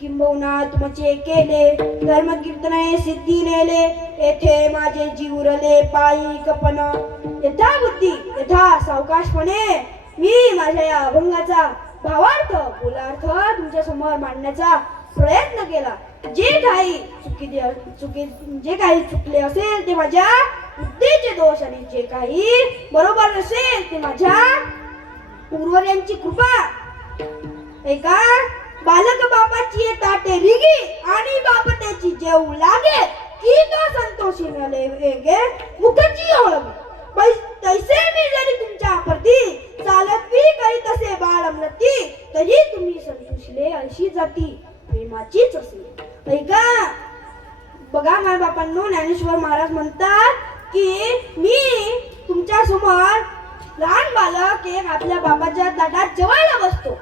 किंबहुना तुमचे केले धर्मकीर्तने सिद्धी नेले, येथे माझे जीव उरले पायी कपन. यथा बुद्धी यथा सावकाशपणे मी माझ्या या अभंगाचा भावार्थ बोलार्थ तुमच्या समोर मांडण्याचा प्रयत्न केला. जे काही जे काही चुकले असेल ते माझ्या बुद्धीचे दोष, आणि जे काही बरोबर असेल ते माझ्या गुरुवर्यांची कृपा. ऐका, बालक बापाची ताटे रिगी आणि बाप त्याची जेऊ लागे, की तो संतोषी न लेगे मुखची ओळख. तैसे मी जरी तुमच्या प्रती चालत मी काही तसे बाळ अमृती, तरी तुम्ही संतोषले अशी जाती प्रेमाचीच असेल. ऐका, बघा माझ्या बापांनो, ज्ञानेश्वर महाराज म्हणतात की मी तुमच्या समोर लहान बालक एक आपल्या बाबाच्या ताटात जेवायला बसतो.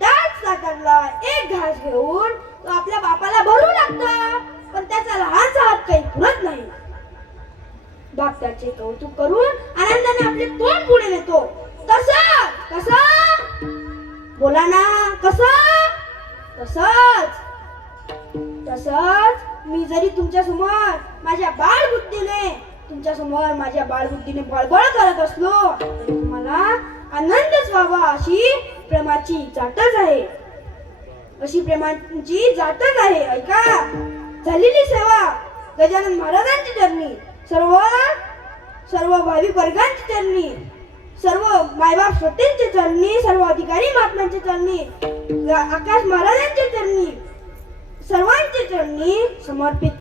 त्याच ताटातला एक घास घेऊन तो आपल्या बापाला भरू लागतो, पण त्याचा लहानसा हात काही पुरत नाही. बाप त्याचे कौतुक करून आनंदाने आपले तोंड पुढे नेतो. कसं बोला ना, तसंच मी जरी तुमच्या समोर माझ्या बाळबुद्धीने बळबळ करत असलो, तरी तुम्हाला आनंदच व्हावा अशी प्रेमाची जातच आहे. ऐका, झालेली सेवा गजानन महाराजांची चरणी, सर्व भाविक वर्गांची चरणी, सर्व मायबाप श्रोतेंचे चरणी, सर्व अधिकारी महात्म्यांचे चरणी, आकाश महाराजांचे चरणी, सर्वांचे चरणी समर्पित